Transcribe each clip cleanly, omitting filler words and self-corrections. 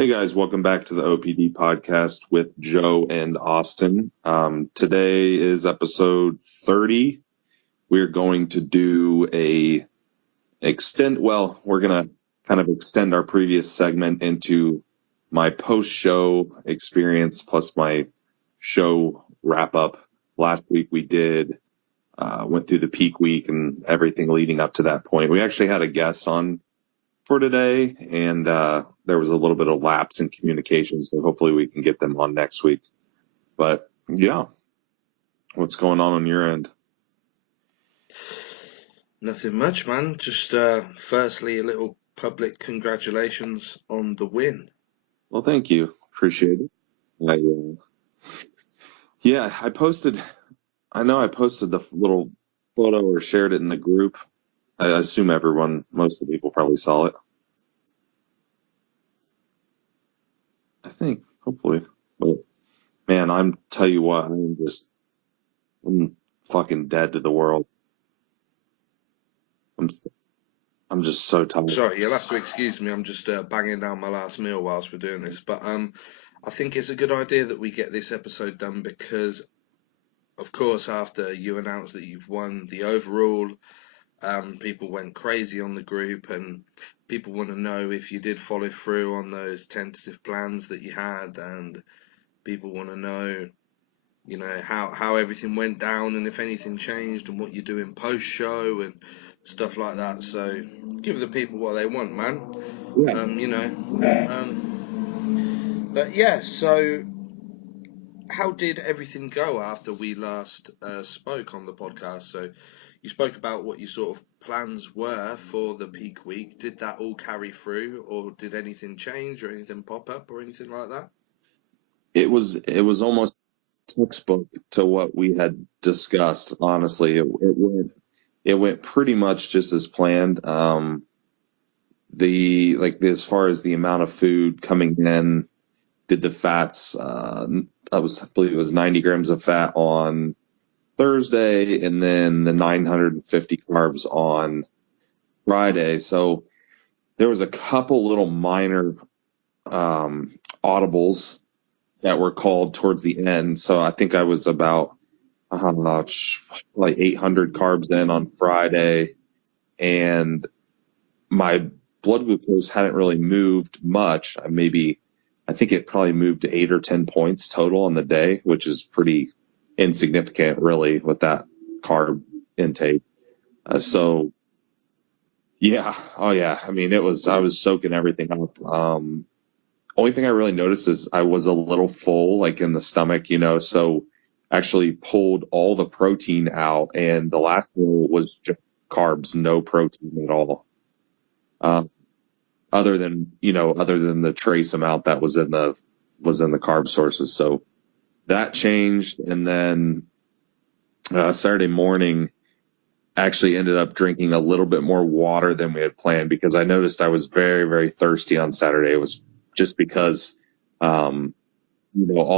Hey guys, welcome back to the OPD podcast with Joe and Austin. Today is episode 30. We're going to do we're going to kind of extend our previous segment into my post-show experience plus my show wrap-up. Last week we went through the peak week and everything leading up to that point. We actually had a guest on for today, and there was a little bit of lapse in communication, so hopefully we can get them on next week. But yeah, what's going on your end? Nothing much, man. Just firstly, a little public congratulations on the win. Well, thank you. Appreciate it. I posted the little photo or shared it in the group. I assume most of the people probably saw it. I think, hopefully. But man, tell you what, I'm fucking dead to the world. I'm just so tired. Sorry, you'll have to excuse me. I'm just banging down my last meal whilst we're doing this. But I think it's a good idea that we get this episode done because, of course, after you announced that you've won the overall, people went crazy on the group, and people want to know if you did follow through on those tentative plans that you had, and people want to know, how everything went down and if anything changed and what you're doing post-show and stuff like that. So give the people what they want, man. Yeah. But yeah, so how did everything go after we last spoke on the podcast? So you spoke about what your sort of plans were for the peak week. Did that all carry through, or did anything change or anything pop up or anything like that? It was almost textbook to what we had discussed. Honestly, it went pretty much just as planned. As far as the amount of food coming in, did the fats, I believe it was 90 grams of fat on Thursday, and then the 950 carbs on Friday. So there was a couple little minor audibles that were called towards the end. So I think I was about like 800 carbs in on Friday, and my blood glucose hadn't really moved much. I think it probably moved to 8 or 10 points total on the day, which is pretty insignificant really with that carb intake. So yeah. Oh yeah. I mean, I was soaking everything up. Only thing I really noticed is I was a little full, like in the stomach, so actually pulled all the protein out, and the last meal was just carbs, no protein at all. Other than the trace amount that was in the carb sources. So that changed. And then, Saturday morning, actually ended up drinking a little bit more water than we had planned because I noticed I was very, very thirsty on Saturday. It was just because, all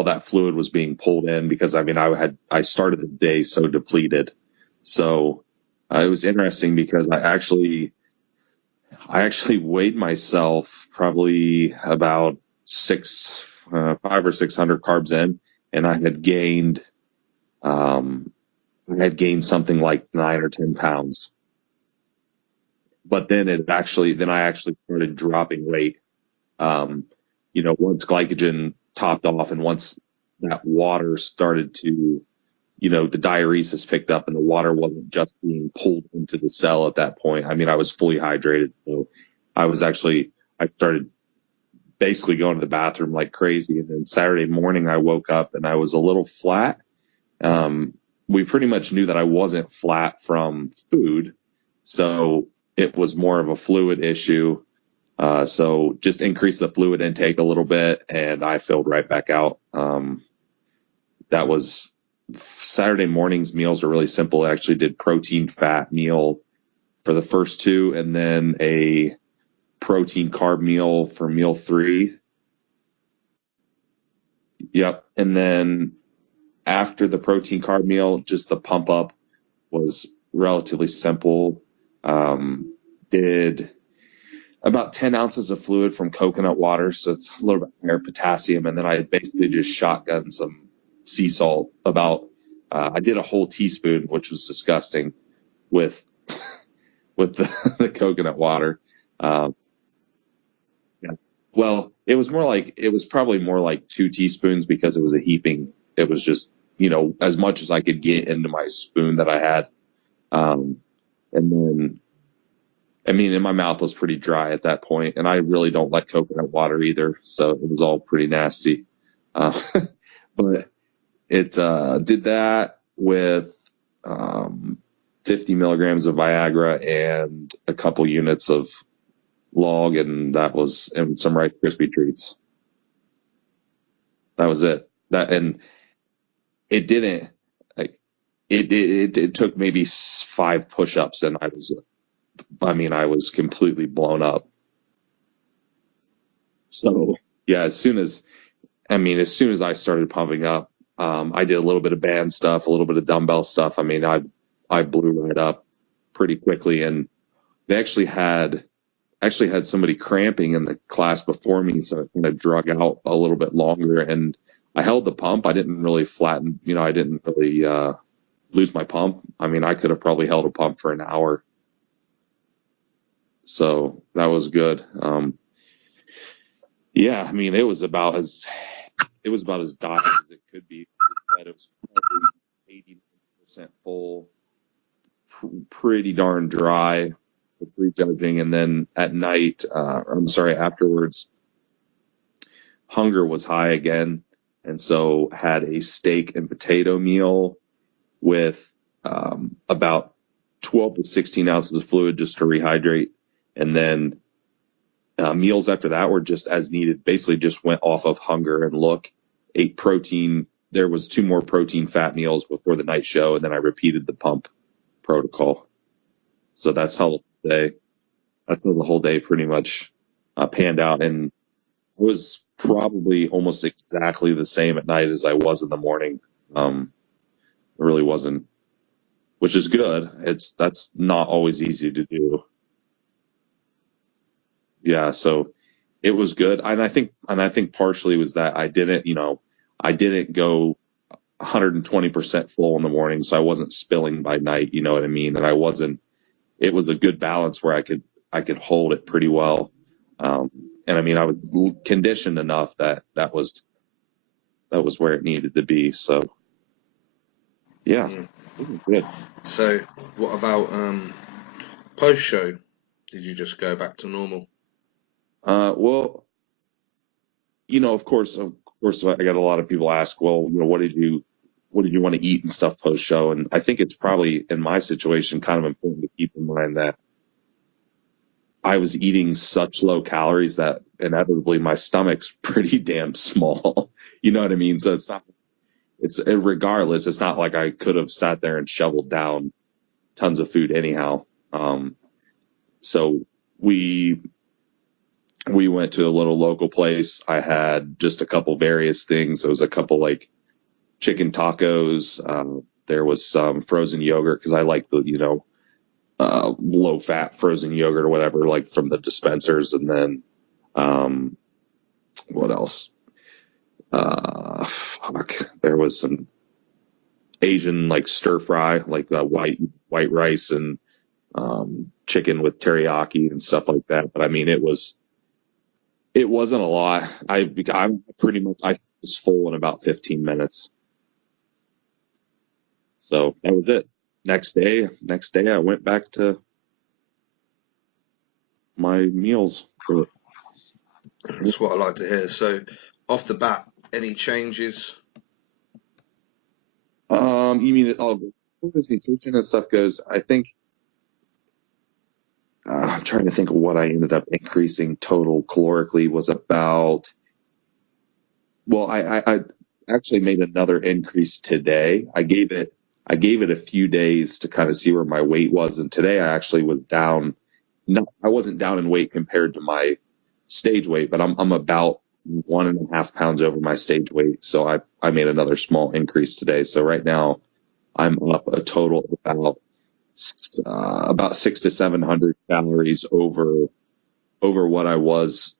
that fluid was being pulled in because I started the day so depleted. So it was interesting because I actually weighed myself probably about 500 or 600 carbs in, and I had gained something like 9 or 10 pounds. But then I actually started dropping weight. Once glycogen topped off and once that water started to, the diuresis picked up and the water wasn't just being pulled into the cell at that point. I mean, I was fully hydrated. So I started basically going to the bathroom like crazy. And then Saturday morning I woke up and I was a little flat. We pretty much knew that I wasn't flat from food. So it was more of a fluid issue. So just increase the fluid intake a little bit and I filled right back out. That was Saturday morning's meals are really simple. I actually did protein fat meal for the first two and then a protein carb meal for meal 3. Yep. And then after the protein carb meal, just the pump up was relatively simple. about 10 ounces of fluid from coconut water. So it's a little bit higher potassium. And then I basically just shotgunned some sea salt about, I did a whole teaspoon, which was disgusting with, with the coconut water. Um, yeah. Well, it was more like, it was probably more like 2 teaspoons because it was a heaping. It was just, as much as I could get into my spoon that I had. And then, I mean, and my mouth was pretty dry at that point, and I really don't like coconut water either, so it was all pretty nasty. Uh, but it did that with 50 milligrams of Viagra and a couple units of log, and some Rice Krispie treats. That was it. And it didn't like it took maybe 5 push-ups, and I was completely blown up. So yeah, as soon as I started pumping up, I did a little bit of band stuff, a little bit of dumbbell stuff. I mean, I blew right up pretty quickly, and they actually had somebody cramping in the class before me, so it kind of drug out a little bit longer. And I held the pump. I didn't really flatten, I didn't really lose my pump. I mean, I could have probably held a pump for an hour. So that was good. Yeah, I mean, it was about as dire as it could be. It was probably 80% full, pretty darn dry with prejudging, and then at night, afterwards, hunger was high again, and so had a steak and potato meal with about 12 to 16 ounces of fluid just to rehydrate, and then meals after that were just as needed. Basically just went off of hunger and ate protein. There was 2 more protein fat meals before the night show, and then I repeated the pump protocol. So that's how the whole day pretty much panned out. And I was probably almost exactly the same at night as I was in the morning. It really wasn't, which is good. That's not always easy to do. Yeah, so it was good. And I think partially was that I didn't go 120% full in the morning, so I wasn't spilling by night, you know what I mean? And it was a good balance where I could hold it pretty well. And I mean, I was conditioned enough that was where it needed to be. So yeah, it was good. So what about post show? Did you just go back to normal? Well, of course, I got a lot of people ask, well, what did you want to eat and stuff post show? And I think it's probably in my situation kind of important to keep in mind that I was eating such low calories that inevitably my stomach's pretty damn small. You know what I mean? So regardless, it's not like I could have sat there and shoveled down tons of food anyhow. So we went to a little local place. I had just a couple various things. There was a couple like chicken tacos. There was some frozen yogurt because I like the, low fat frozen yogurt or whatever, like from the dispensers. And then, what else? There was some Asian like stir fry, like white rice and chicken with teriyaki and stuff like that. But I mean, it wasn't a lot. I was full in about 15 minutes. So that was it. Next day I went back to my meals. That's what I like to hear. So off the bat, any changes? You mean, as nutrition and stuff goes, I think, I'm trying to think of what I ended up increasing total calorically was about, well, I actually made another increase today. I gave it a few days to kind of see where my weight was. And today I actually was down. No, I wasn't down in weight compared to my stage weight, but I'm about 1.5 pounds over my stage weight. So I made another small increase today. So right now I'm up a total of about 600 to 700 calories over over what I was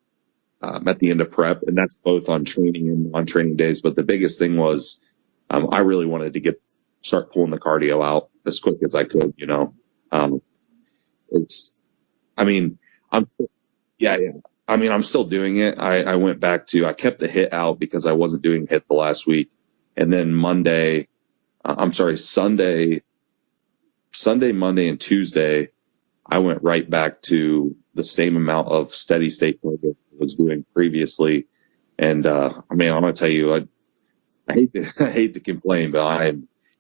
at the end of prep, and that's both on training and non-training days. But the biggest thing was I really wanted to start pulling the cardio out as quick as I could. It's, I mean, I'm, yeah. I mean, I'm still doing it. I went back I kept the hit out because I wasn't doing hit the last week. And then Sunday, Monday, and Tuesday, I went right back to the same amount of steady state cardio I was doing previously. And, I mean, I'm going to tell you, I hate to complain, but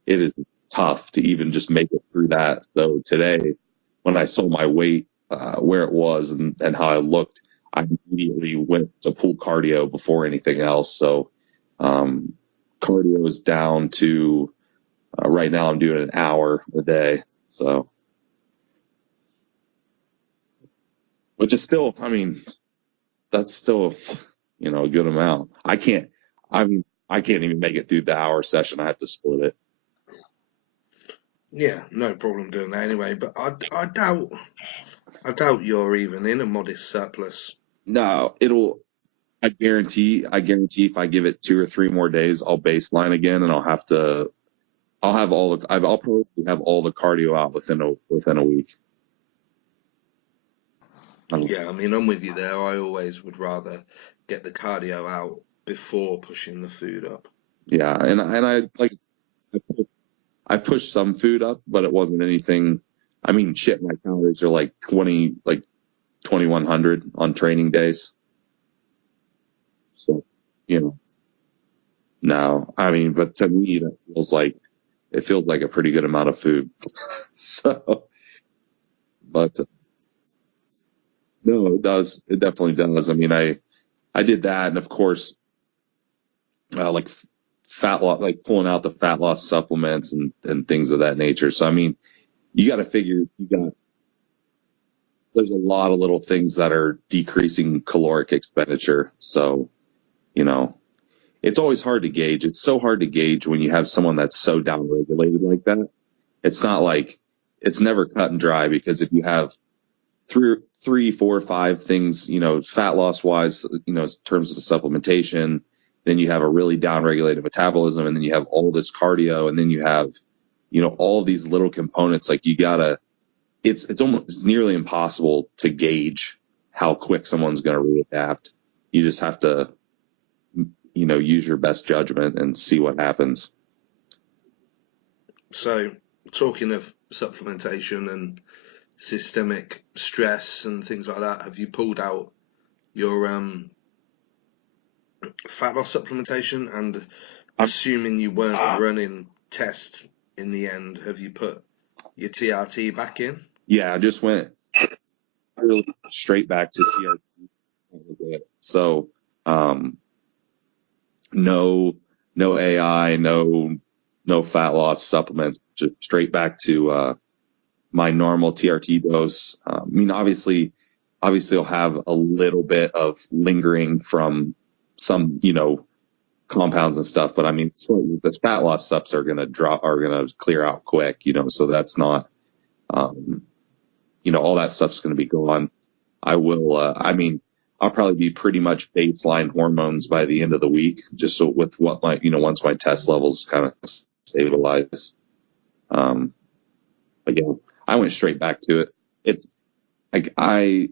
it is tough to even just make it through that. So today, when I saw my weight, where it was and how I looked, I immediately went to pull cardio before anything else. So, cardio is down to, right now I'm doing an hour a day. So, which is still, I mean, that's still, a good amount. I can't even make it through the hour session. I have to split it. Yeah, no problem doing that anyway. But I doubt you're even in a modest surplus. No, I guarantee if I give it 2 or 3 more days, I'll baseline again, and I'll probably have all the cardio out within a week. Yeah, I mean, I'm with you there. I always would rather get the cardio out before pushing the food up. Yeah, and I pushed some food up, but it wasn't anything. I mean, shit, my calories are like 2,100 on training days. So, no, I mean, but to me, it feels like a pretty good amount of food. So, but no, it does. It definitely does. I mean, I did that, and of course, like fat loss, like pulling out the fat loss supplements and things of that nature. So, I mean, you got to figure there's a lot of little things that are decreasing caloric expenditure. So, it's always hard to gauge. It's so hard to gauge when you have someone that's so downregulated like that. It's not like it's never cut and dry, because if you have three, 4, 5 things, fat loss wise, in terms of the supplementation, then you have a really downregulated metabolism, and then you have all this cardio, and then you have, all these little components. Like it's nearly impossible to gauge how quick someone's going to readapt. You just have to, use your best judgment and see what happens. So, talking of supplementation and systemic stress and things like that, have you pulled out your fat loss supplementation? And assuming you weren't running tests in the end, have you put your TRT back in? Yeah, I just went really straight back to TRT. So, no AI, no fat loss supplements, just straight back to my normal TRT dose. I mean, obviously I'll have a little bit of lingering from some, compounds and stuff, but I mean, the fat loss subs are going to clear out quick, so that's not, all that stuff's going to be gone. I'll probably be pretty much baseline hormones by the end of the week, just so with what once my test levels kind of stabilize. But yeah, I went straight back to it. It's like I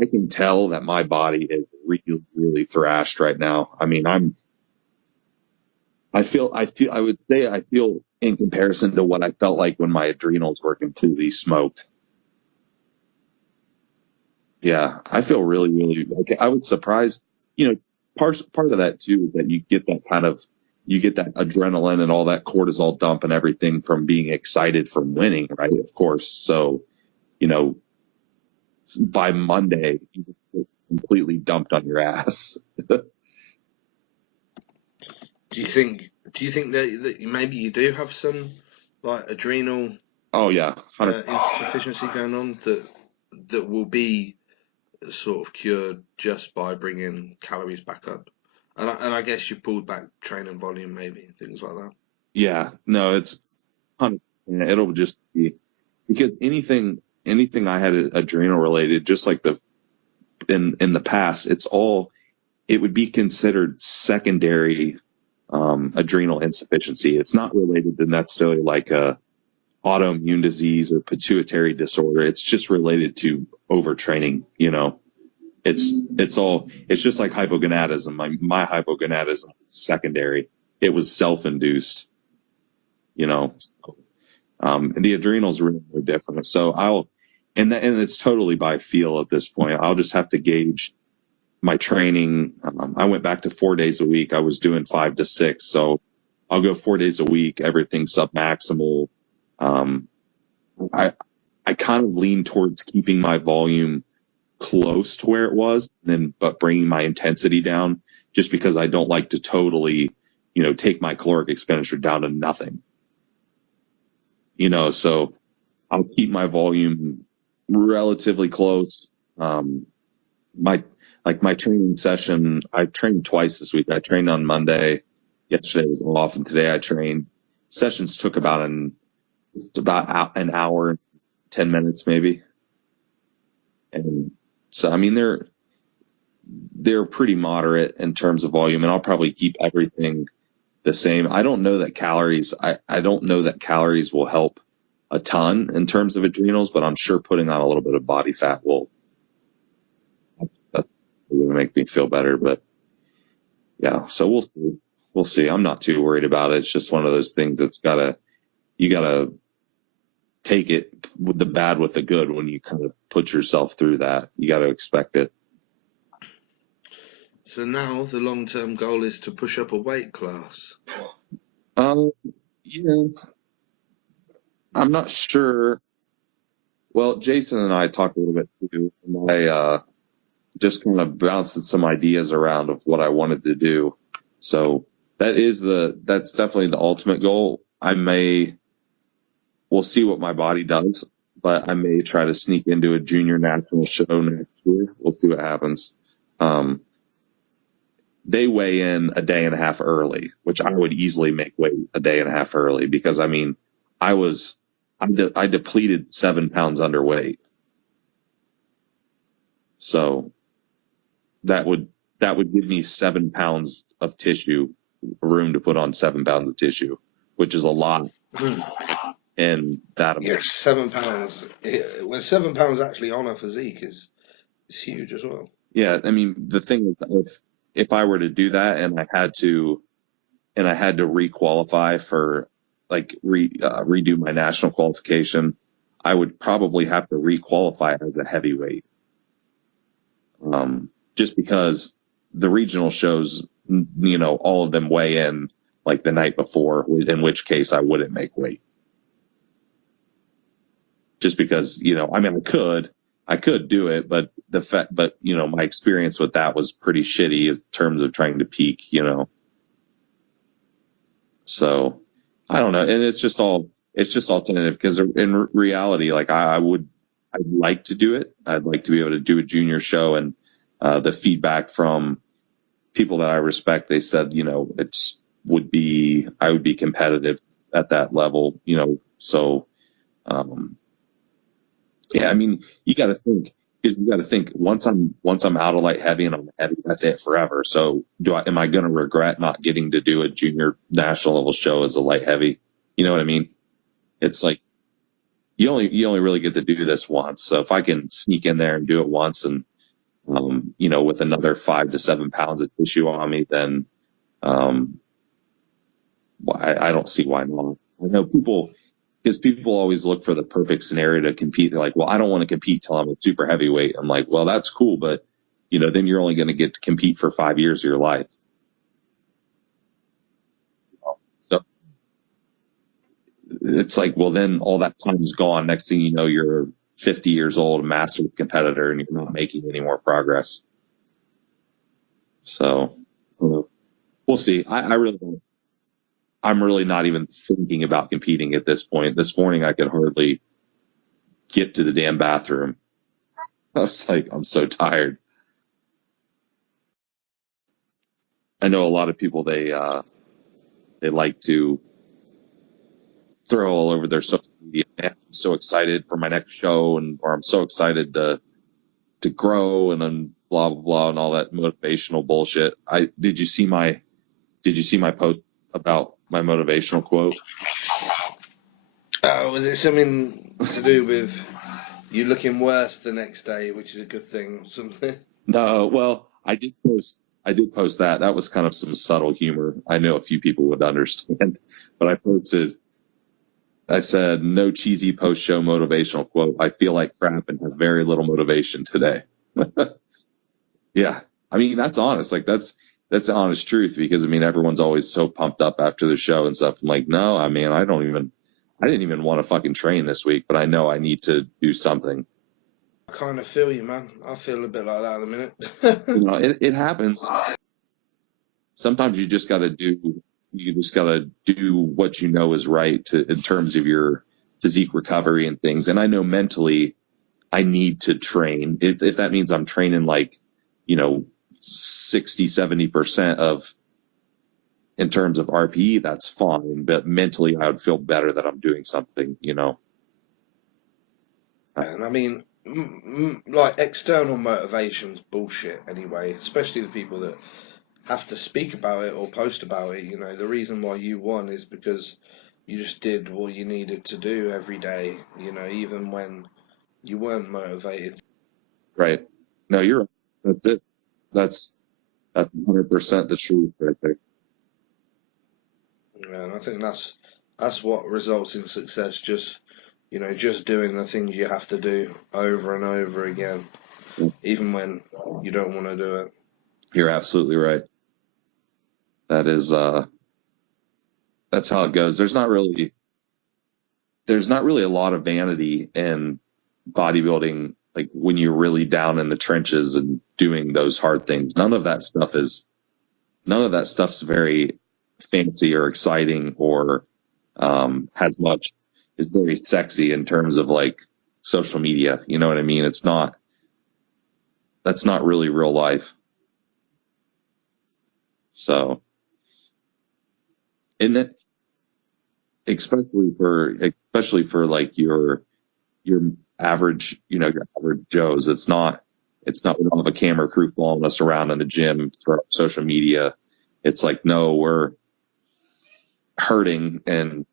can tell that my body is really, really thrashed right now. I mean, I would say I feel, in comparison to what I felt like when my adrenals were completely smoked. Yeah, I feel really, really okay. I was surprised, part of that too, is that you get that adrenaline and all that cortisol dump and everything from being excited from winning, right? Of course. So, by Monday, you just get completely dumped on your ass. Do you think that maybe you do have some like adrenal Oh yeah, 100%. insufficiency going on that will be sort of cured just by bringing calories back up? And I guess you pulled back training volume, maybe things like that. Yeah, no, it's 100%. It'll just be because anything I had adrenal related, just like in the past, it would be considered secondary adrenal insufficiency. It's not related to necessarily like a autoimmune disease or pituitary disorder. It's just related to overtraining. It's just like hypogonadism. My hypogonadism was secondary. It was self-induced. And the adrenals really are different. So and it's totally by feel at this point. I'll just have to gauge my training. I went back to 4 days a week. I was doing 5 to 6. So I'll go 4 days a week. Everything's submaximal. I kind of lean towards keeping my volume close to where it was, but bringing my intensity down, just because I don't like to totally, take my caloric expenditure down to nothing. So I'll keep my volume relatively close. My training session, I trained twice this week. I trained on Monday. Yesterday was off, and today I trained. Sessions took about an hour, 10 minutes maybe. And so, I mean, they're pretty moderate in terms of volume, and I'll probably keep everything the same. I don't know that calories will help a ton in terms of adrenals, but I'm sure putting on a little bit of body fat will make me feel better. But yeah, so we'll see. I'm not too worried about it. It's just one of those things that's you gotta take it with the bad with the good. When you kind of put yourself through that, you got to expect it. So now the long-term goal is to push up a weight class. Yeah, I'm not sure. Well, Jason and I talked a little bit too, and I just kind of bounced some ideas around of what I wanted to do. So that's definitely the ultimate goal. We'll see what my body does, but I may try to sneak into a junior national show next year. We'll see what happens. They weigh in a day and a half early, which I would easily make weight a day and a half early, because I mean, I depleted 7 pounds underweight. So that would give me 7 pounds of tissue, room to put on 7 pounds of tissue, which is a lot. And that, yes, 7 pounds. When 7 pounds actually on a physique is huge as well. Yeah, I mean, the thing is, if I were to do that and I had to requalify for redo my national qualification, I would probably have to requalify as a heavyweight. Just because the regional shows, all of them weigh in like the night before, in which case I wouldn't make weight. Just because, I mean, I could do it, but my experience with that was pretty shitty in terms of trying to peak, So I don't know. And it's just all tentative, because in reality, like I'd like to do it. I'd like to be able to do a junior show, and the feedback from people that I respect, they said, I would be competitive at that level, so, yeah, I mean, you got to think once I'm out of light heavy and I'm heavy, that's it forever. So am I going to regret not getting to do a junior national level show as a light heavy? You know what I mean? It's like, you only really get to do this once. So if I can sneak in there and do it once, and, with another 5 to 7 pounds of tissue on me, then, I don't see why not. I know because people always look for the perfect scenario to compete. They're like, well, I don't want to compete till I'm a super heavyweight. I'm like, well, that's cool, but then you're only going to get to compete for 5 years of your life. So it's like, well, then all that time is gone. Next thing you know, you're 50 years old, a master competitor, and you're not making any more progress. So we'll see. I really don't. I'm really not even thinking about competing at this point. This morning, I could hardly get to the damn bathroom. I was like, I'm so tired. I know a lot of people, they like to throw all over their social media. I'm so excited for my next show, or I'm so excited to to grow and then blah blah blah and all that motivational bullshit. Did you see my post about my motivational quote? Was it something to do with you looking worse the next day, which is a good thing or something? No, well, I did post that. That was kind of some subtle humor. I know a few people would understand, but I said, no cheesy post-show motivational quote. I feel like crap and have very little motivation today. Yeah. I mean, that's honest. Like that's the honest truth, because I mean, everyone's always so pumped up after the show and stuff. I'm like, no, I mean, I didn't even want to fucking train this week, but I know I need to do something. I kind of feel you, man. I feel a bit like that at the minute. You know, it happens. Sometimes you just got to do what you know is right in terms of your physique recovery and things. And I know mentally I need to train. If that means I'm training like, 60, 70% of in terms of RPE, that's fine. But mentally I would feel better that I'm doing something, And I mean, like external motivation's bullshit anyway, especially the people that have to speak about it or post about it. The reason why you won is because you just did what you needed to do every day, even when you weren't motivated. Right. No, you're right. That's it. That's 100% the truth right there. Yeah, and I think that's what results in success. Just doing the things you have to do over and over again, even when you don't want to do it. You're absolutely right. That's how it goes. There's not really a lot of vanity in bodybuilding, like when you're really down in the trenches and doing those hard things. None of that stuff's very fancy or exciting or has much is very sexy in terms of like social media. You know what I mean? That's not really real life. So, isn't it? Especially for like your average, your average Joes. It's not, we don't have a camera crew following us around in the gym for social media. It's like, no, we're hurting and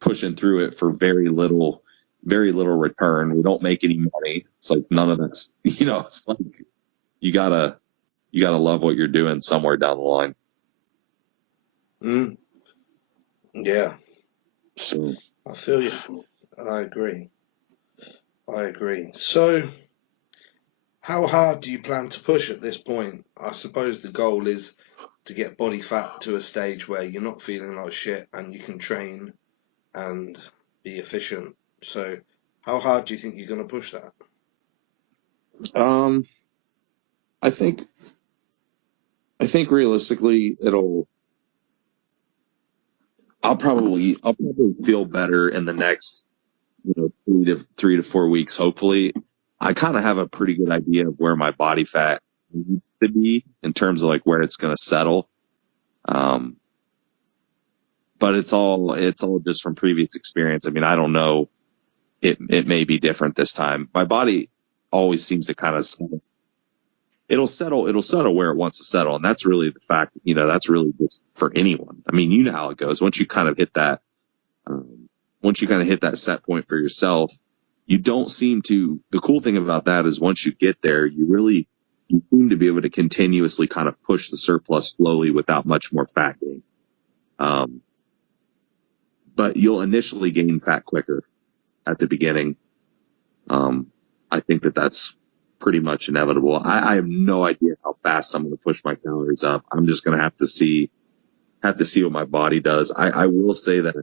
pushing through it for very little return. We don't make any money. It's like none of that's, it's like you gotta love what you're doing somewhere down the line. Yeah. So I feel you. I agree. So, how hard do you plan to push at this point? I suppose the goal is to get body fat to a stage where you're not feeling like shit and you can train and be efficient. So, how hard do you think you're going to push that? I think realistically I'll probably feel better in the next 3 to 4 weeks. Hopefully, I kind of have a pretty good idea of where my body fat needs to be in terms of like where it's going to settle. But it's all just from previous experience. I mean, I don't know. It may be different this time. My body always seems to kind of settle. It'll settle where it wants to settle. And that's really the fact, that's really just for anyone. I mean, you know how it goes. Once you kind of hit that set point for yourself, you don't seem to, the cool thing about that is once you get there, you seem to be able to continuously kind of push the surplus slowly without much more fat gain. But you'll initially gain fat quicker at the beginning. I think that's pretty much inevitable. I have no idea how fast I'm going to push my calories up. I'm just going to have to see what my body does. I will say that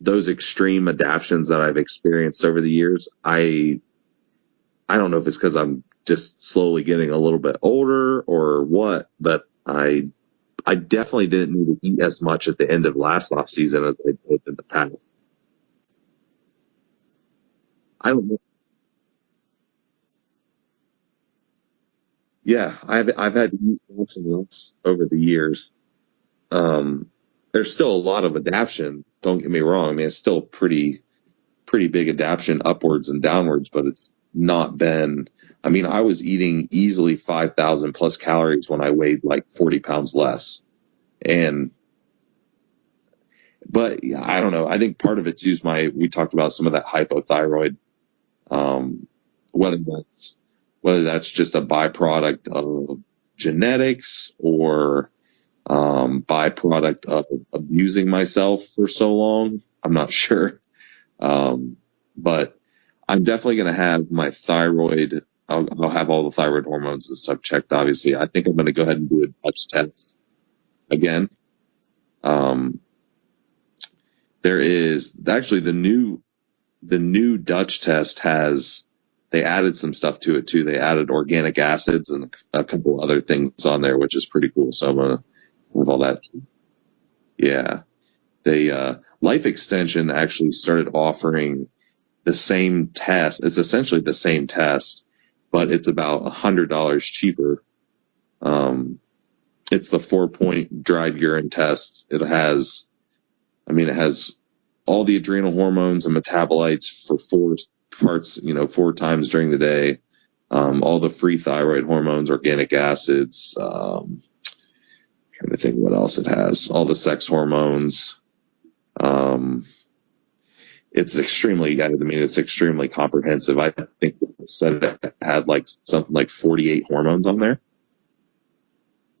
those extreme adaptations that I've experienced over the years, I don't know if it's because I'm just slowly getting a little bit older or what, but I definitely didn't need to eat as much at the end of last off season as I did in the past. I don't know. Yeah, I've had to eat less and less over the years. There's still a lot of adaptation. Don't get me wrong. I mean, it's still pretty big adaptation upwards and downwards, but it's not been I mean, I was eating easily 5,000 plus calories when I weighed like 40 pounds less. But yeah, I don't know. I think part of it's used we talked about some of that hypothyroid, um, whether that's just a byproduct of genetics or byproduct of abusing myself for so long. I'm not sure. But I'm definitely going to have my thyroid. I'll have all the thyroid hormones and stuff checked, obviously. I think I'm going to go ahead and do a Dutch test again. There is actually the new Dutch test they added some stuff to it too. They added organic acids and a couple other things on there, which is pretty cool. So I'm going to with all that. Yeah. Life Extension actually started offering the same test. It's essentially the same test, but it's about $100 cheaper. It's the 4-point dried urine test. It has all the adrenal hormones and metabolites for 4 parts, 4 times during the day. All the free thyroid hormones, organic acids, trying to think what else it has. All the sex hormones. It's extremely comprehensive. I think it said it had like something like 48 hormones on there.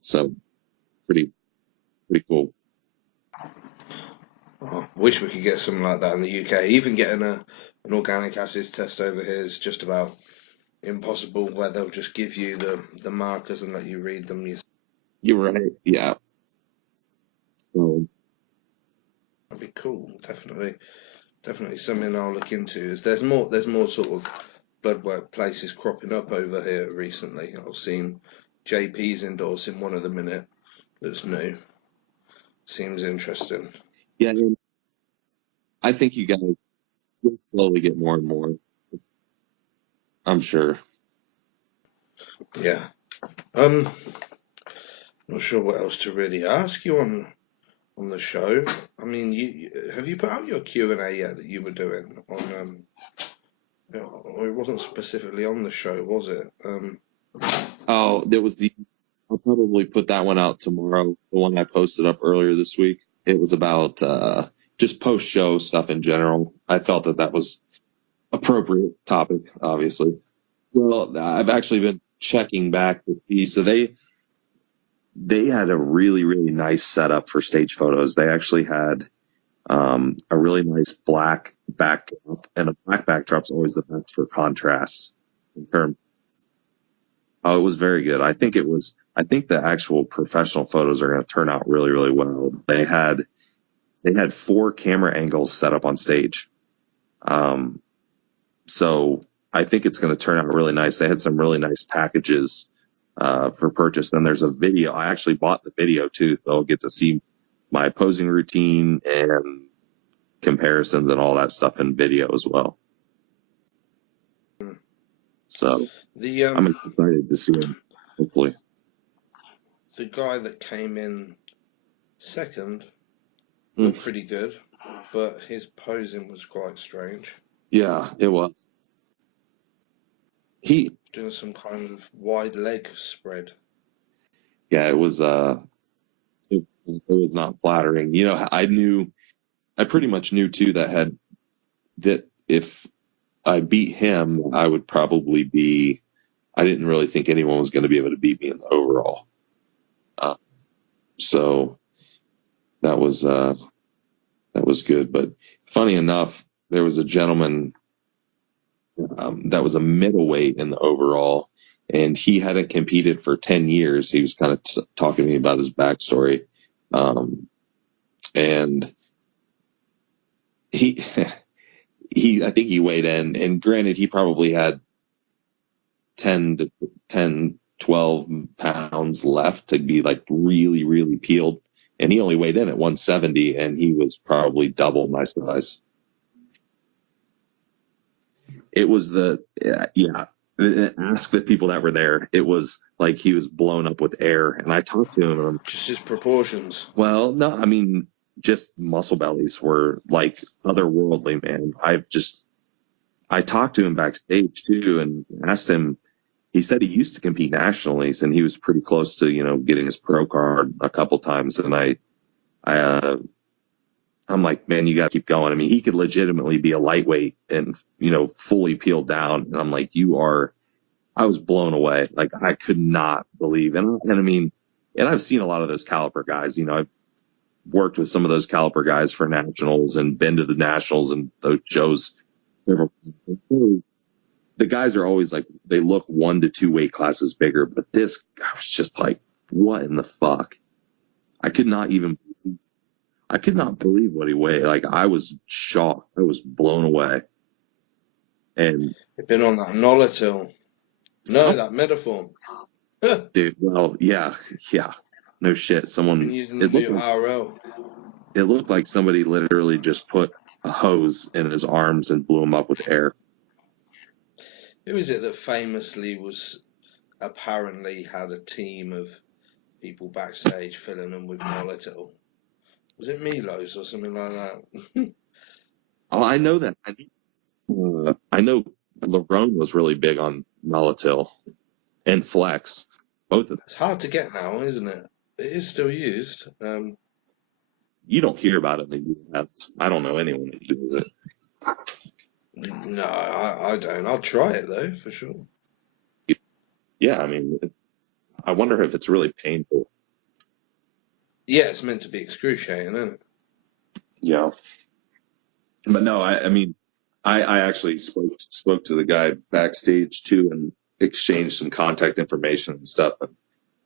So pretty cool. Oh, wish we could get something like that in the UK. Even getting an organic acids test over here is just about impossible, where they'll just give you the markers and let you read them. You're right. Yeah. That'd be cool. Definitely something I'll look into. Is there's more sort of blood work places cropping up over here recently. I've seen JP's endorsing one of them in it that's new. Seems interesting. Yeah. I think you guys will slowly get more and more. I'm sure. Yeah. Not sure what else to really ask you on the show. I mean, have you put out your Q&A yet that you were doing on or it wasn't specifically on the show, was it? Oh, I'll probably put that one out tomorrow. The one I posted up earlier this week. It was about just post show stuff in general. I felt that was appropriate topic, obviously. Well, I've actually been checking back to see. So they had a really, really nice setup for stage photos. They actually had a really nice black backdrop, and a black backdrop's always the best for contrast in terms. Oh, it was very good. I think the actual professional photos are going to turn out really, really well. They had 4 camera angles set up on stage. So I think it's going to turn out really nice. They had some really nice packages for purchase. Then there's a video. I actually bought the video too, so I'll get to see my posing routine and comparisons and all that stuff in video as well. So I'm excited to see him, hopefully. The guy that came in second looked pretty good, but his posing was quite strange. Yeah, it was. He doing some kind of wide leg spread. Yeah, it was not flattering. I pretty much knew too that if I beat him, I would probably be. I didn't really think anyone was going to be able to beat me in the overall. So that was good. But funny enough, there was a gentleman that was a middleweight in the overall, and he hadn't competed for 10 years. He was kind of talking to me about his backstory. And he I think he weighed in, and granted, he probably had 12 pounds left to be like really, really peeled. And he only weighed in at 170, and he was probably double my size. It was ask the people that were there. It was like he was blown up with air. And I talked to him. Just his proportions. Well, no, I mean, just muscle bellies were like otherworldly, man. I talked to him backstage too and asked him, he said he used to compete nationally, and he was pretty close to, you know, getting his pro card a couple times. And I'm like, man, you got to keep going. I mean, he could legitimately be a lightweight and, you know, fully peeled down. And I'm like, I was blown away. Like, I could not believe. And I mean, and I've seen a lot of those caliper guys, you know, I've worked with some of those caliper guys for nationals and been to the nationals and those shows. The guys are always like, they look 1 to 2 weight classes bigger, but this guy was just like, what in the fuck? I could not believe what he weighed. Like, I was shocked. I was blown away. And You've been on that Nolotil. No, that Mediphorm. Dude, well, yeah. No shit. Been using the new RL. It looked like somebody literally just put a hose in his arms and blew him up with air. Who is it that famously apparently had a team of people backstage filling them with Nolotil? Was it Milos or something like that? Oh, I know that. I know Lerone was really big on Nolotil and Flex, both of them. It's hard to get now, isn't it? It is still used. You don't hear about it in the US. I don't know anyone that uses it. No, I don't. I'll try it though, for sure. Yeah, I mean, I wonder if it's really painful. Yeah, it's meant to be excruciating, isn't it? Yeah. But no, I mean, I actually spoke to the guy backstage too and exchanged some contact information and stuff and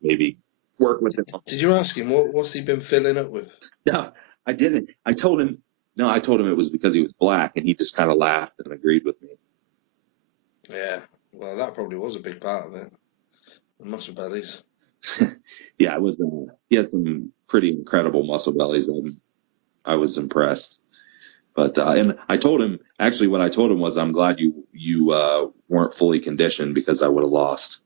maybe work with him. Did you ask him what's he been filling up with? No, I didn't. I told him it was because he was black, and he just kind of laughed and agreed with me. Yeah, well, that probably was a big part of it. The muscle bellies. Yeah, it was. He had some pretty incredible muscle bellies, and I was impressed. But and I told him, actually, what I told him was, I'm glad you weren't fully conditioned because I would have lost.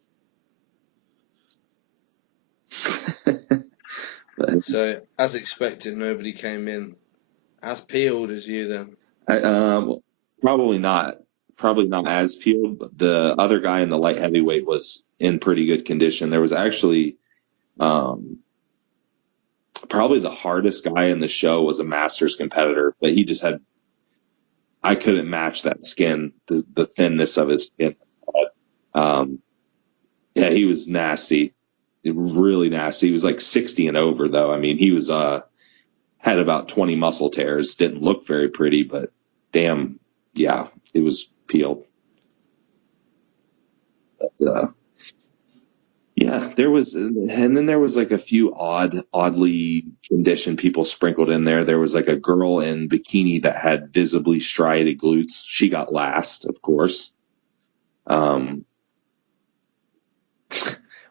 So, as expected, nobody came in as peeled as you then. Probably not. Probably not as peeled. But the other guy in the light heavyweight was in pretty good condition. There was actually probably the hardest guy in the show was a Masters competitor, but he just I couldn't match that skin, the thinness of his skin. Yeah, he was nasty, really nasty. He was like 60 and over though. I mean, he was had about 20 muscle tears. Didn't look very pretty, but damn, yeah, it was peeled. But, yeah, there was, and then there was like a few oddly conditioned people sprinkled in there. There was like a girl in bikini that had visibly striated glutes. She got last, of course. Well,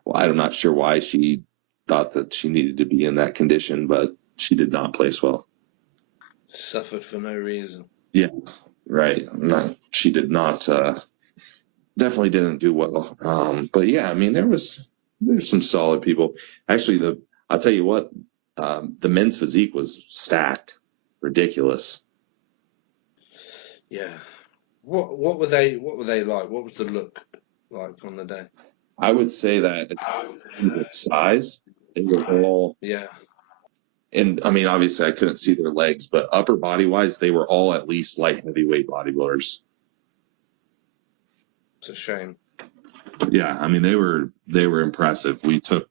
I'm not sure why she thought that she needed to be in that condition, but she did not place well. Suffered for no reason. Yeah, right. She did not. Definitely didn't do well. But yeah, I mean, there's some solid people. Actually, I'll tell you what, the men's physique was stacked, ridiculous. Yeah. What were they like? What was the look like on the day? I would say that it's size, they were all, Yeah. and I mean, obviously I couldn't see their legs, but upper body wise, they were all at least light heavyweight bodybuilders. It's a shame. Yeah, I mean, they were impressive. We took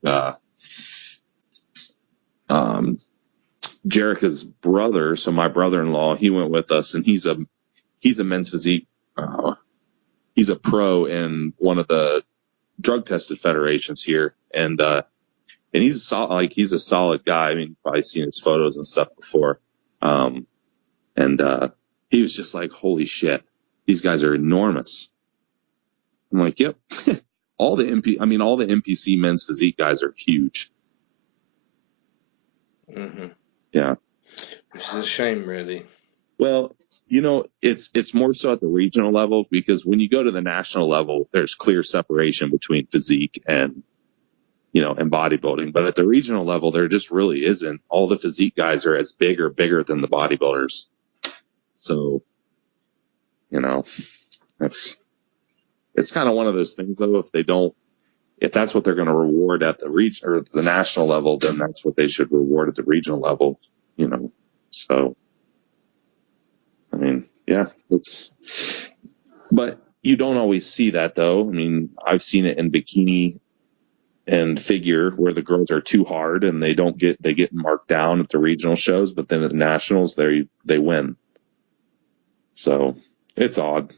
Jerica's brother, so my brother-in-law, he went with us, and he's a men's physique. He's a pro in one of the drug tested federations here, and he's he's a solid guy. I mean, you've probably seen his photos and stuff before. And he was just like, holy shit, these guys are enormous. I'm like, yep. all the NPC men's physique guys are huge. Mm-hmm. Yeah. Which is a shame, really. Well, you know, it's more so at the regional level, because when you go to the national level, there's clear separation between physique and, you know, and bodybuilding. But at the regional level, there just really isn't. All the physique guys are as big or bigger than the bodybuilders. So, you know, that's it's kind of one of those things though. If that's what they're going to reward at the region or the national level, then that's what they should reward at the regional level, you know. So, I mean, yeah, but you don't always see that though. I mean, I've seen it in bikini and figure where the girls are too hard and they get marked down at the regional shows, but then at the nationals they win. So it's odd.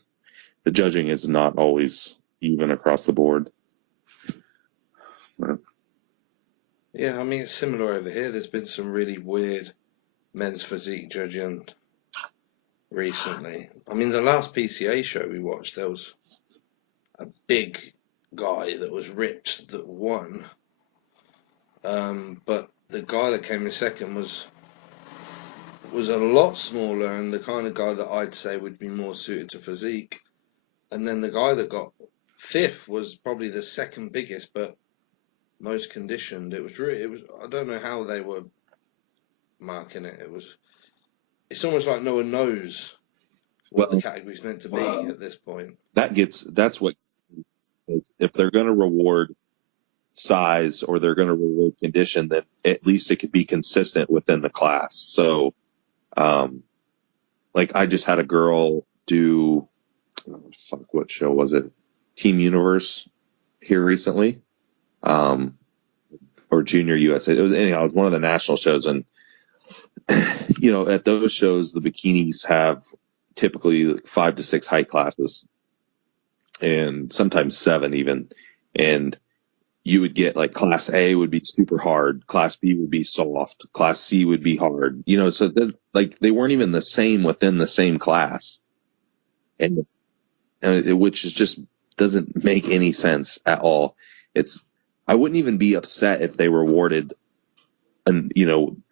The judging is not always even across the board. Yeah, I mean, it's similar over here. There's been some really weird men's physique judging recently. I mean, the last PCA show we watched, there was a big guy that was ripped that won. But the guy that came in second was a lot smaller and the kind of guy that I'd say would be more suited to physique. And then the guy that got fifth was probably the second biggest, but most conditioned. It was. I don't know how they were marking it. It's almost like no one knows what the category's meant to be at this point. That's what, if they're going to reward size or they're going to reward condition, then at least it could be consistent within the class. So, like I just had a girl do, what show was it? Team Universe here recently, or Junior USA. It was one of the national shows, and at those shows the bikinis have typically 5 to 6 height classes, and sometimes 7 even, and you would get like class A would be super hard, class B would be soft, class C would be hard, so like they weren't even the same within the same class, and which is just doesn't make any sense at all. I wouldn't even be upset if they rewarded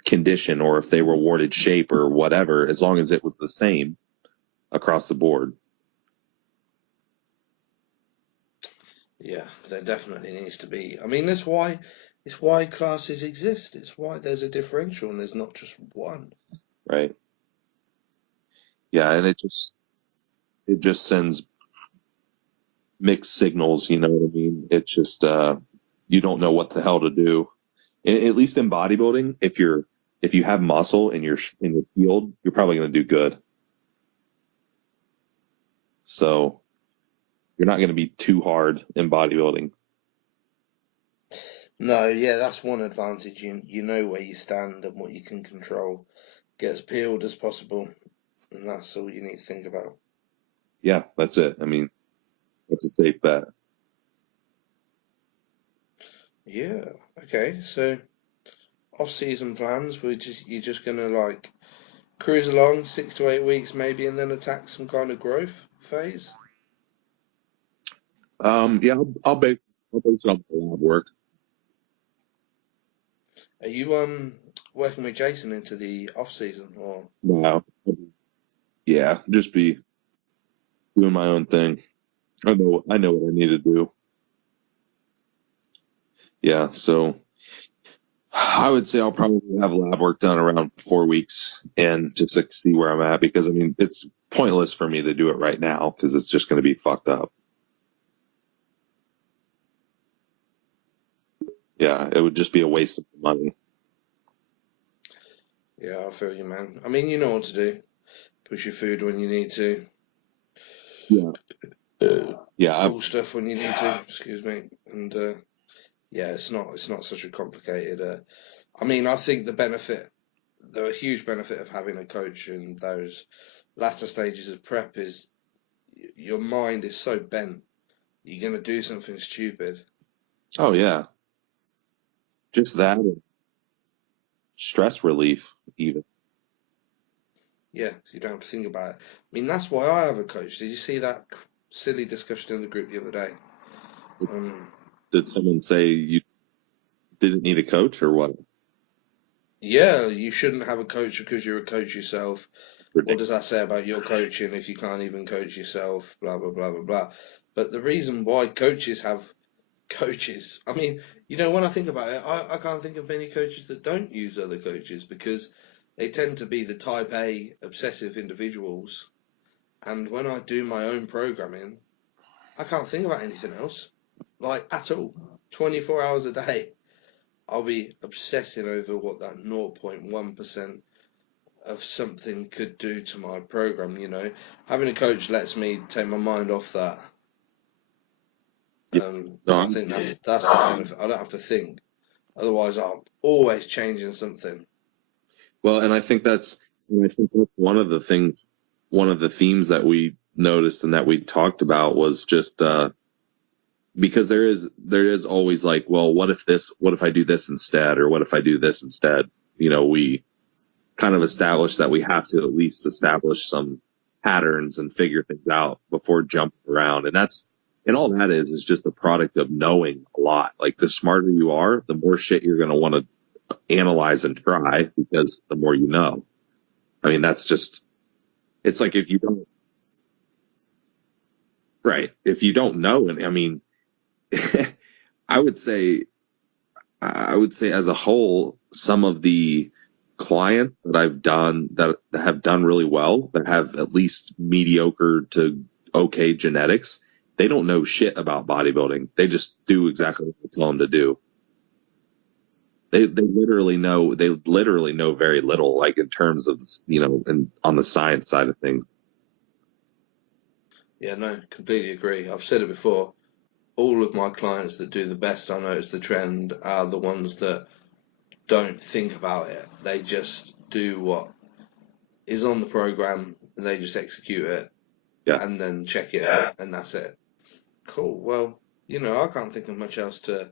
condition, or if they rewarded shape or whatever, as long as it was the same across the board. Yeah, there definitely needs to be. I mean, it's why classes exist. It's why there's a differential and there's not just one. Right. Yeah, and it just sends mixed signals, you know what I mean? It's just you don't know what the hell to do. At least in bodybuilding, if you have muscle in your field, you're probably going to do good. So you're not going to be too hard in bodybuilding. No, yeah, that's one advantage. You know where you stand and what you can control. Get as peeled as possible, and that's all you need to think about. Yeah, that's it. I mean, that's a safe bet. Yeah. Okay. So off-season plans. You're just gonna like cruise along 6 to 8 weeks maybe, and then attack some kind of growth phase. Yeah, I'll base it on my lab work. Are you working with Jason into the off-season or? No, yeah, just be doing my own thing. I know what I need to do. Yeah, so I would say I'll probably have lab work done around 4 weeks, and just like see where I'm at, because I mean it's pointless for me to do it right now because it's just going to be fucked up. Yeah, it would just be a waste of money. Yeah, I feel you, man. I mean, you know what to do. Push your food when you need to. Yeah, yeah, Pull stuff when you need to. Excuse me. And yeah, it's not such a complicated. I mean, I think the huge benefit of having a coach in those latter stages of prep is your mind is so bent. You're gonna do something stupid. oh yeah, just that, and stress relief even. Yeah, so you don't have to think about it. I mean, that's why I have a coach. Did you see that silly discussion in the group the other day? Did someone say you didn't need a coach or what? Yeah, you shouldn't have a coach because you're a coach yourself. What Ridiculous. does that say about your coaching if you can't even coach yourself? Blah, blah, blah, blah, blah. But the reason why coaches have coaches, I mean, when I think about it, I can't think of many coaches that don't use other coaches because they tend to be the type A obsessive individuals. And when I do my own programming, I can't think about anything else, like at all. 24 hours a day, I'll be obsessing over what that 0.1% of something could do to my program. Having a coach lets me take my mind off that. Yeah. No, I think that's the benefit. I don't have to think. Otherwise, I'm always changing something. well, and I think that's one of the things, one of the themes that we noticed and that we talked about was just because there is always like, well, what if I do this instead, or what if I do this instead? We kind of established that we have to at least establish some patterns and figure things out before jumping around. And all that is just a product of knowing a lot. Like, the smarter you are, the more shit you're going to want to analyze and try, because the more you know. I mean, it's like, if you don't, right. If you don't know, and I mean, I would say, as a whole, some of the clients that I've done that have done really well, that have at least mediocre to okay genetics, they don't know shit about bodybuilding. They just do exactly what I tell them to do. They literally know very little, like, in terms of, and on the science side of things. Yeah, no, completely agree. I've said it before. All of my clients that do the best, I notice the trend, are the ones that don't think about it. They just do what is on the program, and they just execute it, Yeah. and then check it, and that's it. Cool. Well, I can't think of much else to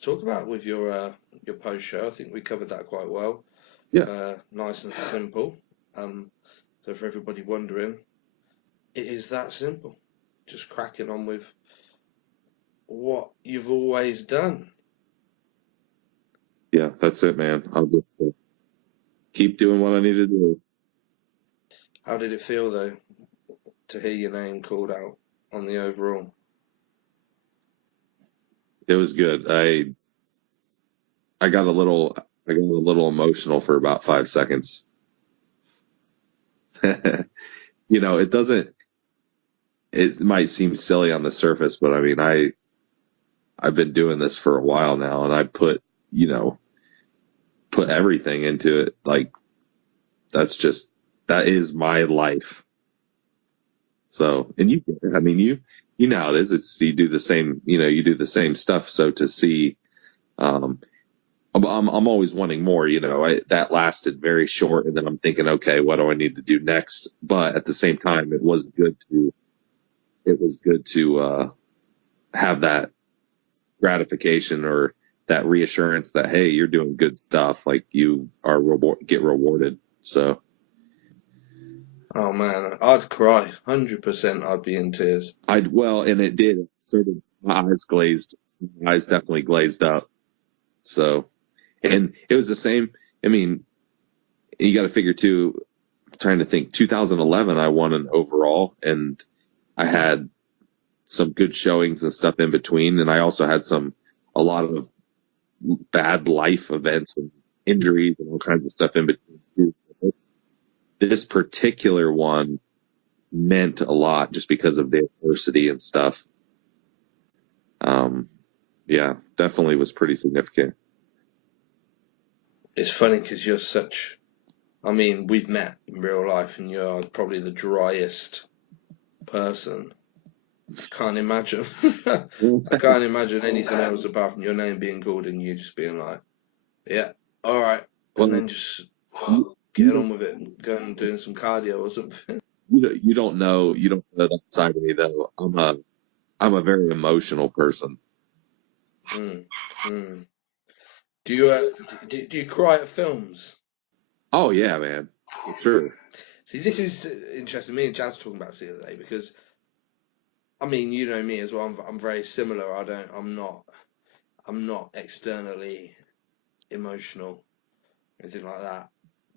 talk about with your post show. I think we covered that quite well. Yeah. Nice and simple. So for everybody wondering, it is that simple. Just cracking on with what you've always done. Yeah. That's it, man. I'll just keep doing what I need to do. How did it feel though to hear your name called out on the overall? It was good. I got a little emotional for about 5 seconds. It might seem silly on the surface, but I mean, I've been doing this for a while now, and I put everything into it. Like, that is my life. So, and I mean, you know how it is. You do the same, you do the same stuff. So to see, I'm always wanting more, that lasted very short, and then I'm thinking, okay, what do I need to do next? But at the same time, it was good to have that gratification, or that reassurance that, hey, you're doing good stuff. Like, you are get rewarded. So, Oh man, I'd cry. 100% I'd be in tears. and it did sort of, my eyes definitely glazed up. So, and it was the same. I mean, you got to figure too, trying to think, 2011, I won an overall, and I had some good showings and stuff in between. And I also had a lot of bad life events and injuries and all kinds of stuff in between. This particular one meant a lot just because of the adversity and stuff. Yeah, definitely was pretty significant. It's funny because I mean, we've met in real life, and you're probably the driest person. Can't imagine. I can't imagine anything else apart from your name being called and you just being like, yeah, all right, and then just getting on with it and going and doing some cardio or something. You don't know that side of me, though. I'm a very emotional person. Mm, mm. Do you cry at films? Oh yeah, man, for sure. See, this is interesting. Me and Jazz were talking about this the other day because I mean, you know me as well. I'm very similar. I'm not externally emotional or anything like that.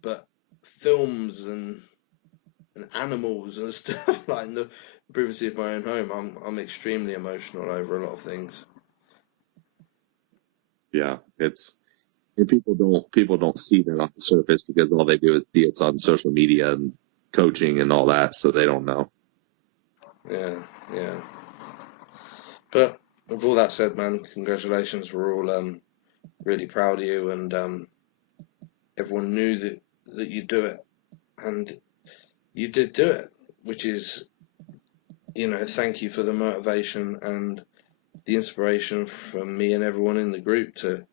But films and animals and stuff like in the privacy of my own home, I'm extremely emotional over a lot of things. Yeah, and people don't see that on the surface, because all they do is see it's on social media and coaching and all that, so they don't know. Yeah, yeah. But with all that said, man, congratulations. We're all really proud of you, and everyone knew that you'd do it, and you did do it, which is, thank you for the motivation and the inspiration from me and everyone in the group to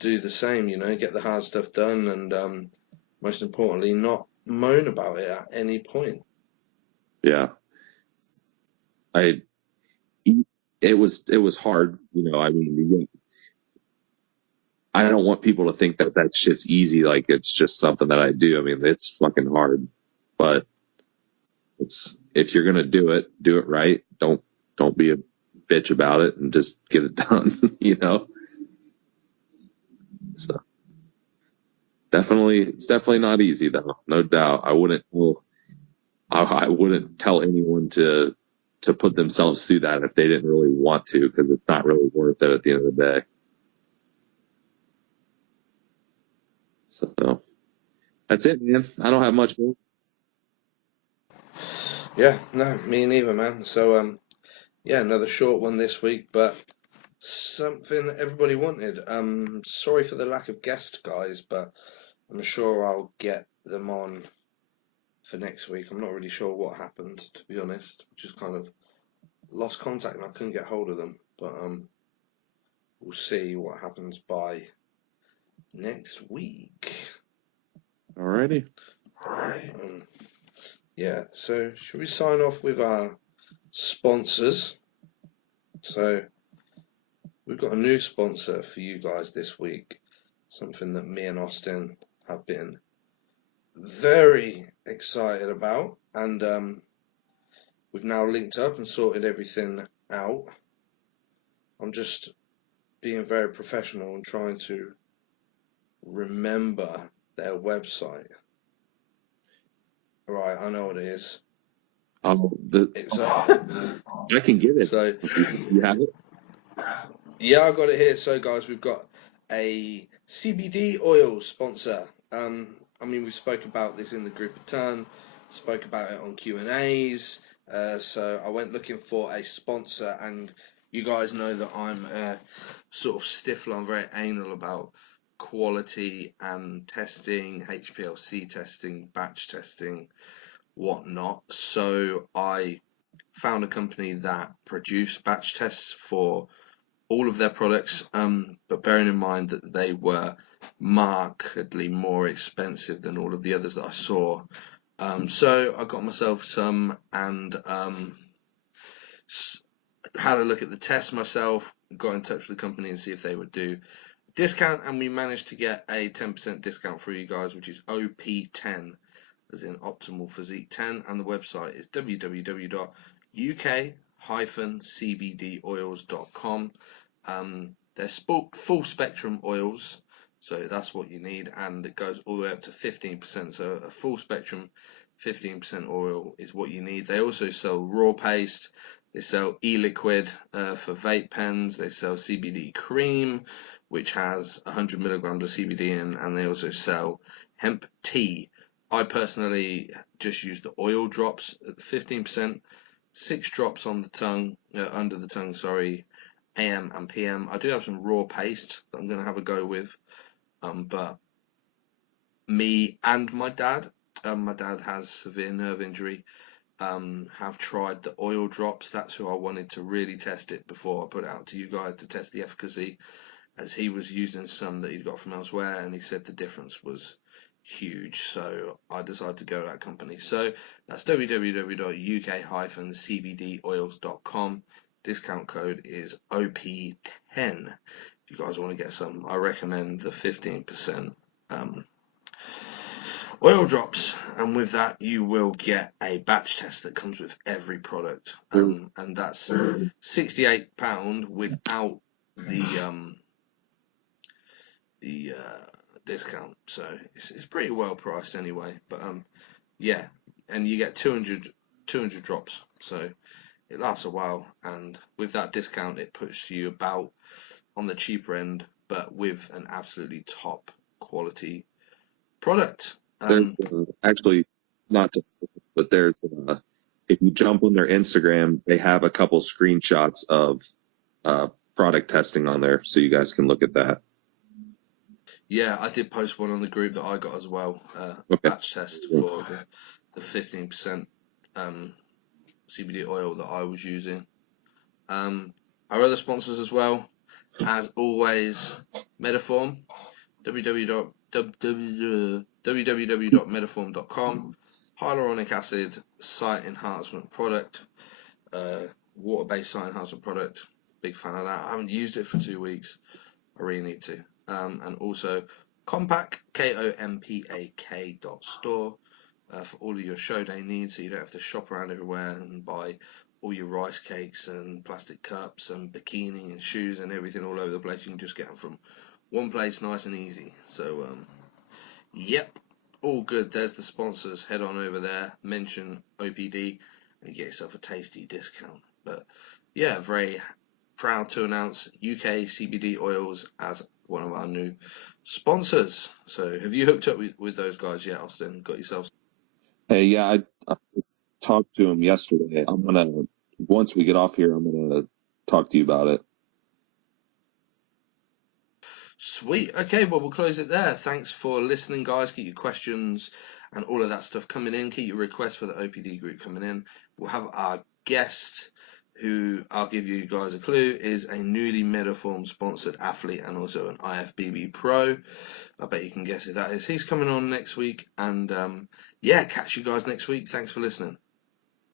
do the same, get the hard stuff done, and most importantly, not moan about it at any point. Yeah. It was hard, I mean, I don't want people to think that shit's easy, like it's just something that I do. I mean, it's fucking hard, but if you're gonna do it right. Don't be a bitch about it and just get it done, So it's definitely not easy though, no doubt. I wouldn't tell anyone to put themselves through that if they didn't really want to, because it's not really worth it at the end of the day. So that's it, man. I don't have much more. Yeah, no, me neither, man. So yeah, another short one this week, but something that everybody wanted. Sorry for the lack of guest, guys, but I'm sure I'll get them on for next week. I'm not really sure what happened, to be honest. Just kind of lost contact and I couldn't get hold of them. But we'll see what happens by next week. Alrighty. Yeah, so should we sign off with our sponsors? So we've got a new sponsor for you guys this week, something that me and Austin have been very excited about, and we've now linked up and sorted everything out. I'm just being very professional and trying to remember their website. Right, I know what it is. I can get it. So You have it? yeah, I got it here. So guys, we've got a CBD oil sponsor. I mean, we spoke about this in the group a ton, spoke about it on Q&As. So I went looking for a sponsor, and you guys know that I'm sort of stiffler. I'm very anal about quality and testing, HPLC testing, batch testing, whatnot. So I found a company that produced batch tests for all of their products, but bearing in mind that they were markedly more expensive than all of the others that I saw. So I got myself some and had a look at the test myself, got in touch with the company and see if they would do discount, and we managed to get a 10% discount for you guys, which is OP10, as in Optimal Physique 10, and the website is www.uk-cbdoils.com. They're full spectrum oils, so that's what you need, and it goes all the way up to 15%. So a full spectrum 15% oil is what you need. They also sell raw paste. They sell e-liquid for vape pens. They sell CBD cream, which has 100 milligrams of CBD in, and they also sell hemp tea. I personally just use the oil drops at 15%, 6 drops on the tongue, under the tongue, sorry, AM and PM. I do have some raw paste that I'm going to have a go with, but me and my dad has severe nerve injury, have tried the oil drops. That's who I wanted to really test it before I put it out to you guys to test the efficacy, as he was using some that he'd got from elsewhere and he said the difference was huge, so I decided to go to that company. So that's www.uk-cbdoils.com. Discount code is OP10. If you guys want to get some, I recommend the 15% oil drops, and with that you will get a batch test that comes with every product, and that's £68 without the discount, so it's pretty well priced anyway. But yeah, and you get 200 drops, so it lasts a while, and with that discount it puts you about on the cheaper end, but with an absolutely top quality product. There's actually not to, but there's if you jump on their Instagram, they have a couple screenshots of product testing on there, so you guys can look at that. Yeah, I did post one on the group that I got as well, a Okay. batch test for the 15% CBD oil that I was using. Our other sponsors as well, as always, Mediphorm, www.mediphorm.com, hyaluronic acid site enhancement product, water-based site enhancement product. Big fan of that. I haven't used it for 2 weeks. I really need to. And also KOMPAK, KOMPAK.store, for all of your show day needs, so you don't have to shop around everywhere and buy all your rice cakes and plastic cups and bikini and shoes and everything all over the place. You can just get them from one place, nice and easy. So, yep, all good. There's the sponsors. Head on over there, mention OPD, and get yourself a tasty discount. But yeah, very proud to announce UK CBD oils as one of our new sponsors. So have you hooked up with those guys yet, Austin? Got yourself? Hey, yeah, I talked to him yesterday. Once we get off here, I'm gonna talk to you about it. Sweet. Okay, well, we'll close it there. Thanks for listening, guys. Keep your questions and all of that stuff coming in. Keep your requests for the OPD group coming in. We'll have our guest, who I'll give you guys a clue, is a newly Mediphorm sponsored athlete and also an IFBB pro. I bet you can guess who that is. He's coming on next week. And yeah, catch you guys next week. Thanks for listening.